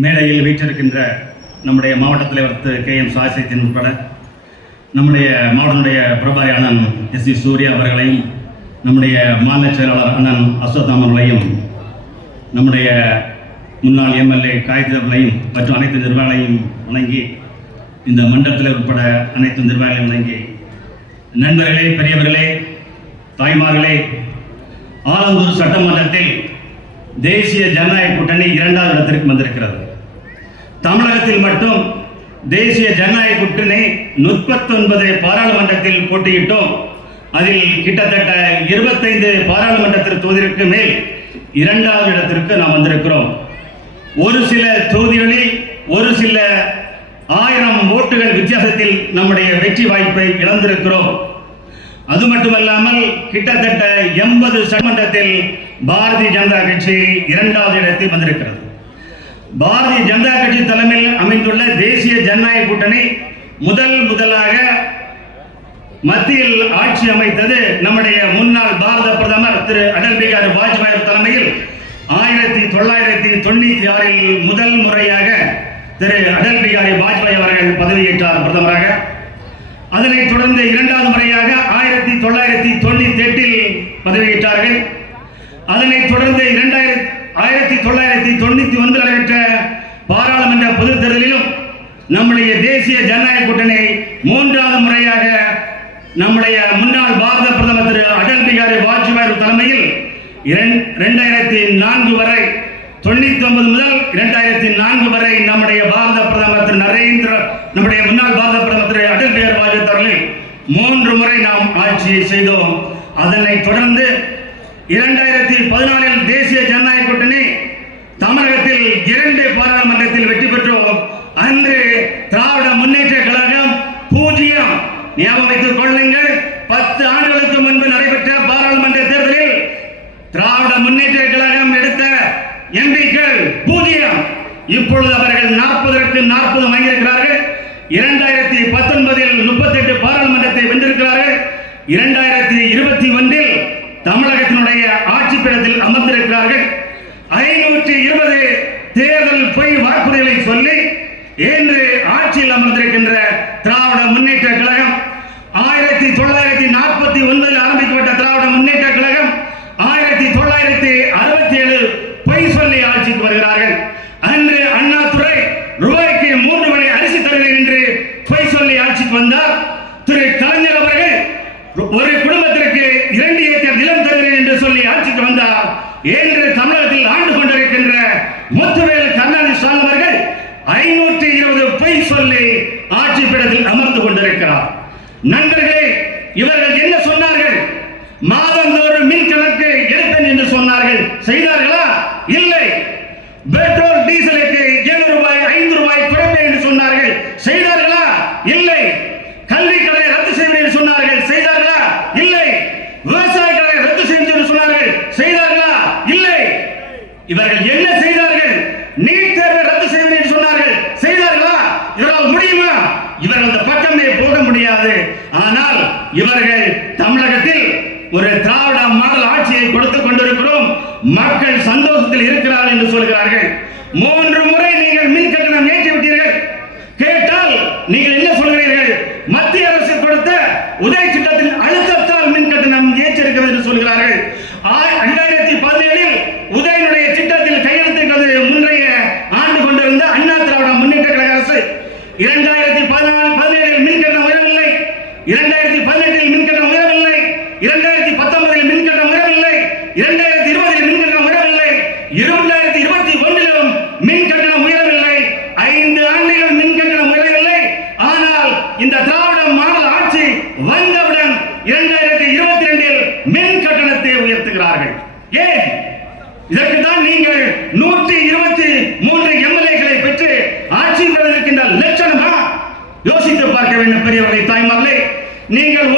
மேடையில் வீற்றிருக்கின்ற நம்முடைய மாவட்ட தலைவர் திரு கே எம் சாசித்தின் உட்பட நம்முடைய மாவட்டனுடைய பிரபாரி அண்ணன் எஸ் சி சூர்யா அவர்களையும் நம்முடைய மாநில செயலாளர் அண்ணன் அசோக் நம்முடைய முன்னாள் எம்எல்ஏ காயத்தவர்களையும் மற்றும் அனைத்து நிர்வாகிகளையும் வணங்கி இந்த மண்டலத்தில் உட்பட அனைத்து நிர்வாகிகளையும் வணங்கி நண்பர்களே பெரியவர்களே தாய்மார்களே ஆலந்தூர் சட்டமன்றத்தில் தேசிய ஜனநாயக கூட்டணி இரண்டாவது இடத்திற்கு வந்திருக்கிறது. தமிழகத்தில் மட்டும் தேசிய ஜனநாயக கூட்டணி முப்பத்தொன்பது பாராளுமன்றத்தில் போட்டியிட்டோம். அதில் கிட்டத்தட்ட இருபத்தைந்து பாராளுமன்றத்தில் தொகுதிக்கு மேல் இரண்டாவது இடத்திற்கு நாம் வந்திருக்கிறோம். ஒரு சில தொகுதிகளில் ஒரு சில ஆயிரம் ஓட்டுகள் வித்தியாசத்தில் நம்முடைய வெற்றி வாய்ப்பை இழந்திருக்கிறோம். அது மட்டுமல்லாமல் கிட்டத்தட்ட எண்பது சட்டமன்றத்தில் பாரதிய ஜனதா கட்சி இரண்டாவது இடத்தில் வந்திருக்கிறது. பாரதிய ஜனதா கட்சி தலைமையில் அமைந்துள்ள தேசிய ஜனநாயக கூட்டணி முதல் முதலாக மத்தியில் ஆட்சி அமைத்தது நம்முடைய முன்னாள் பாரத பிரதமர் திரு அடல் பிகாரி வாஜ்பாய் தலைமையில் ஆயிரத்தி தொள்ளாயிரத்தி தொண்ணூத்தி ஆறில் முதல் முறையாக திரு அடல் பிகாரி வாஜ்பாய் அவர்கள் பதவியேற்றார் பிரதமராக. அதனைத் தொடர்ந்து இரண்டாவது முறையாக ஆயிரத்தி தொள்ளாயிரத்தி தொண்ணூத்தி எட்டில் பதவியேற்றார்கள். அதனைத் தொடர்ந்து இரண்டாயிரத்தி ஆயிரத்தி தொள்ளாயிரத்தி தொண்ணூத்தி ஒன்று நடைபெற்ற பாராளுமன்ற பொது தேர்தலிலும் நம்முடைய தேசிய ஜனநாயக கூட்டணி மூன்றாவது முறையாக நம்முடைய முன்னாள் பாரத பிரதமர் திரு அடல் பிகாரி வாஜ்பாய் தலைமையில் இரண்- இரண்டாயிரத்தி நான்கு வரை தொண்ணூத்தி ஒன்பது முதல் இரண்டாயிரத்தி நான்கு வரை நம்முடைய பாரத பிரதமர் திரு நரேந்திர நம்முடைய முன்னாள் பாரத பிரதமர் திரு அடல் பிகாரி வாஜ்பாய் அவர்களில் மூன்று முறை நாம் ஆட்சியை செய்தோம். அதனைத் தொடர்ந்து இரண்டாயிரத்தி பதினாலில் தேசிய ஜனநாயக கூட்டணி தமிழகத்தில் இரண்டு பாராளுமன்றத்தில் வெற்றி பெற்றோம். அன்று திராவிட முன்னேற்ற கழகம் பூஜ்ஜியம். ஞாபகம் வைத்துக் கொள்ளுங்கள் பத்து ஆண்டுகளுக்கு முன்பு நடைபெற்ற பாராளுமன்ற தேர்தலில் திராவிட முன்னேற்ற கழகம் எடுத்த எம்பிக்கள் பூஜ்ஜியம். இப்பொழுது அவர்கள் நாற்பதற்கு நாற்பது வாங்கியிருக்கிறார்கள் இரண்டாயிரத்தி பத்தொன்பதில் முப்பத்தெட்டு பாராளுமன்றத்தை வென்றிருக்கிறார்கள். இரண்டாயிரத்தி இருபத்தி ஒன்றில் தமிழ் அமர்ந்திருக்கிறார்கள் ஐநூற்றி இருபது தேர்தல் பொய் வாக்குறுதிகளை சொல்லி இன்று ஆட்சியில் அமர்ந்திருக்கின்ற திராவிட முன்னேற்ற கழகம் ஆயிரத்தி தொள்ளாயிரத்தி நாற்பத்தி ஒன்பதில் ஆரம்பிக்கப்பட்ட திராவிட முன்னேற்ற கழகம் ஆயிரத்தி தொள்ளாயிரத்தி அறுபத்தி ஏழு பொய் சொல்லி ஆட்சிக்கு வருகிறார்கள். அன்று அண்ணாதுரை ரூபாய்க்கு மூன்று மணி அரிசி தருகிறேன் என்று பொய் சொல்லி ஆட்சிக்கு வந்தார் திரு கலைஞர் அவர்கள் ஒரு குடும்பத்திற்கு இரண்டு ஏக்கர் நிலம் தருகிறேன் என்று சொல்லி ஆட்சிக்கு வந்தார் என்று தமிழகத்தில் ஆண்டு கொண்டிருக்கின்ற முத்துவேல் கருணாநிதி ஸ்டாலின் அவர்கள் ஐநூற்றி இருபது பொய் சொல்லி ஆட்சி பீடத்தில் அமர்ந்து கொண்டிருக்கிறார் நண்பர்களே இவர்கள் என்ன சொன்னார்கள்? மாதந்தோறும் மின் கணக்கு எடுப்பேன் என்று சொன்னார்கள். செய்தார்களா? இல்லை. பெட்ரோல் டீசலுக்கு ஏழு ரூபாய் ஐந்து ரூபாய் குறைப்பேன் என்று சொன்னார்கள். செய்தார்களா? இல்லை. கல்வி கடனை ரத்து செய்வேன் என்று சொன்னார்கள். செய்தார்களா? இல்லை. விவசாய கடனை ரத்து செய்வேன் என்று சொன்னார்கள். செய்தார்களா? இல்லை. இவர்கள் என்ன செய்தார்கள் நீட் தேர்வை ரத்து செய்வேன் என்று சொன்னார்கள் செய்தார்களா இவரால் முடியுமா இவர்கள் அந்த பக்கமே போக முடியாது ஆனால் இவர்கள் தமிழகத்தில் ஒரு திராவிட மாடல் ஆட்சியை கொடுத்துக் கொண்டிருக்கிறோம். மக்கள் சந்தோஷத்தில் இருக்கிறார்கள் என்று சொல்கிறார்கள். மூன்று முறை நீங்கள் மின் கட்டணம் ஏற்றி விட்டீர்கள் கேட்டால் நீங்கள் என்ன சொல்கிறீர்கள் மத்திய அரசு கொடுத்த உதய திட்டத்தின் அழுத்தத்தால் மின் கட்டணம் ஏற்றிருக்கிறது என்று சொல்கிறார்கள் இரண்டாயிரத்தி பதினேழில் உதயனுடைய திட்டத்தில் கையெழுத்திட்டது முன்றைய ஆண்டு கொண்டிருந்த அண்ணா திராவிட முன்னேற்ற கழக அரசு இரண்டாயிரத்தி பதினாலு பதினேழில் மின் கட்டணம் உயரவில்லை இரண்டாயிரத்தி பதினெட்டில் மின்கட்டணம் உயரவில்லை. இரண்டாயிரத்தி பத்தொன்பதில் மின்கட்டணம் உயரவில்லை. இரண்டாயிரத்தி இருபதில் மின்கட்டணம் உயரவில்லை. இரண்டாயிரத்தி இருபத்தி ஒன்றிலும் மின் கட்டணம் உயரவில்லை. ஐந்து ஆண்டுகள் மின் கட்டணம் உயரவில்லை. ஆனால் இந்த திராவிட மாடல் ஆட்சி வந்தவுடன் இரண்டாயிரத்தி இருபத்தி ரெண்டில் மின் கட்டணத்தை உயர்த்துகிறார்கள். ஏன்? இதற்கு தான் நீங்கள் நூற்றி இருபத்தி மூன்று எம்எல்ஏக்களை பெற்று ஆட்சி இருக்கின்ற லட்சணமா யோசித்து பார்க்க வேண்டும் பெரியவர்களை தாய்மார்களே நீங்கள்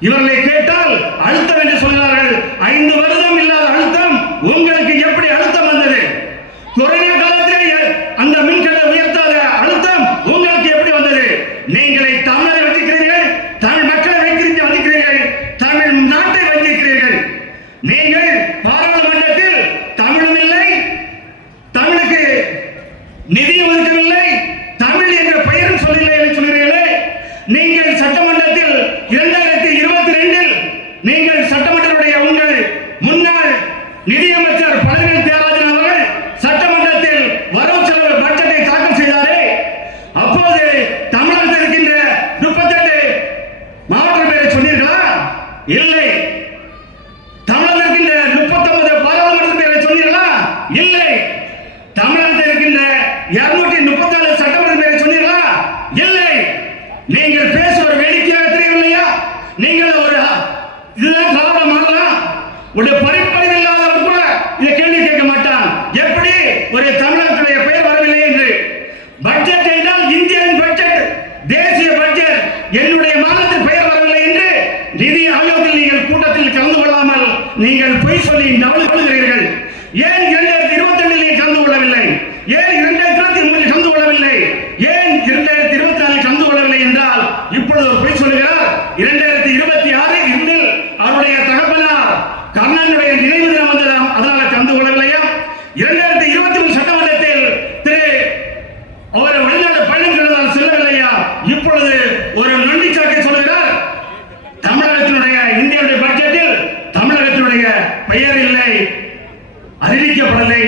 இவர்களை நீங்கள் சட்டமன்றத்துடைய உங்கள் முன்னாள் நிதியமைச்சர் பழனிவேல் இருபத்தி ஆறு இரண்டில் அவருடைய தகப்பனார் கர்ணனுடைய நினைவு தினம் வந்ததாம் அதனால கலந்து கொள்ளவில்லையா? இரண்டாயிரத்தி இருபத்தி மூணு சட்டமன்றத்தில் திரு அவர் வெளிநாடு பயணம் செல்வதால் செல்லவில்லையா? இப்பொழுது ஒரு நொண்டி சொல்கிறார். தமிழகத்தினுடைய இந்தியாவுடைய பட்ஜெட்டில் தமிழகத்தினுடைய பெயர் இல்லை அறிவிக்கப்படலை.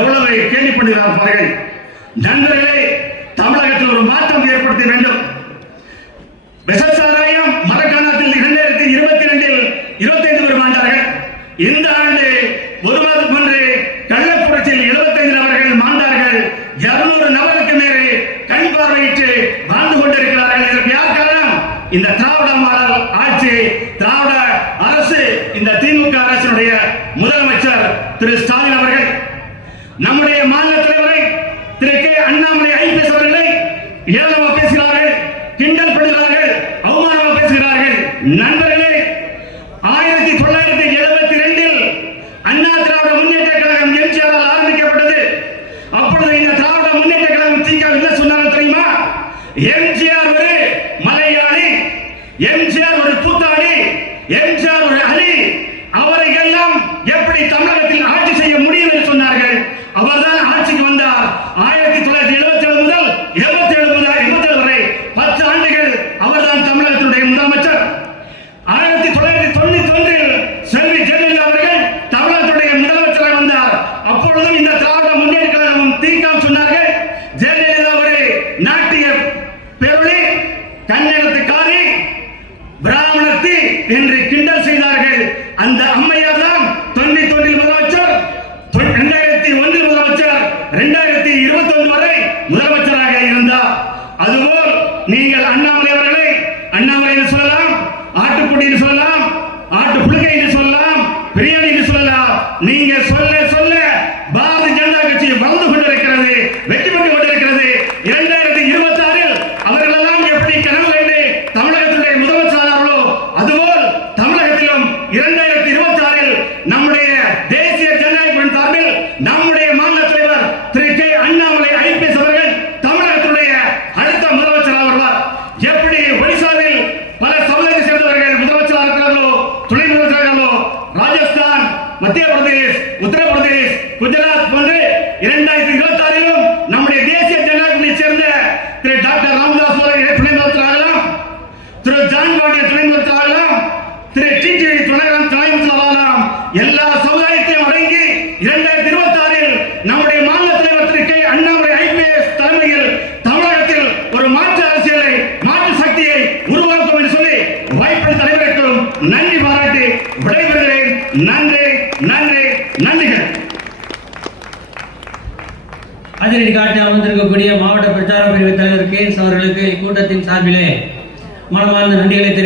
எவ்வளவு கேள்வி பண்ணுகிறார் பாருங்கள். நண்பர்களே தமிழகத்தில் ஒரு மாற்றம் ஏற்படுத்த வேண்டும். விஷசாராயம் இந்த ஆண்டு ஒரு மாதம் முன்று கள்ளக்குறிச்சியில் எழுபத்தைந்து நபர்கள் மாண்டார்கள் இருநூறு நபருக்கு மேலே கண் பார்வையிட்டு வாழ்ந்து கொண்டிருக்கிறார்கள். இதற்கு யார் காரணம்? இந்த திராவிட மாடல் ஆட்சி. திராவிட அரசு. இந்த திமுக அரசினுடைய முதலமைச்சர் திரு ஸ்டாலின் அவர்கள். நம்முடைய மாநில தலைவரை திரு கே அண்ணாமலை ஐபிஎஸ் அவர்களை ஏளனமா பேசுகிறார்கள் கிண்டல் பண்ணுகிறார்கள் அவமானமா பேசுகிறார்கள். நண்பர் எப்படி தமிழக நீங்கள் அண்ணாமலை அவர்களை அண்ணாமலை என்று சொல்லலாம் ஆட்டுக்குட்டி என்று சொல்லலாம் ஆட்டு புழுகை என்று சொல்லலாம் பிரியாணி என்று சொல்லலாம். நீங்கள் கிரெடிட் காட்டில் அமர்ந்திருக்கக்கூடிய மாவட்ட பிரச்சார பிரிவு தலைவர் கேஸ் அவர்களுக்கு இக்கூட்டத்தின் சார்பிலே மனமார்ந்த நன்றிகளை தெரிவித்து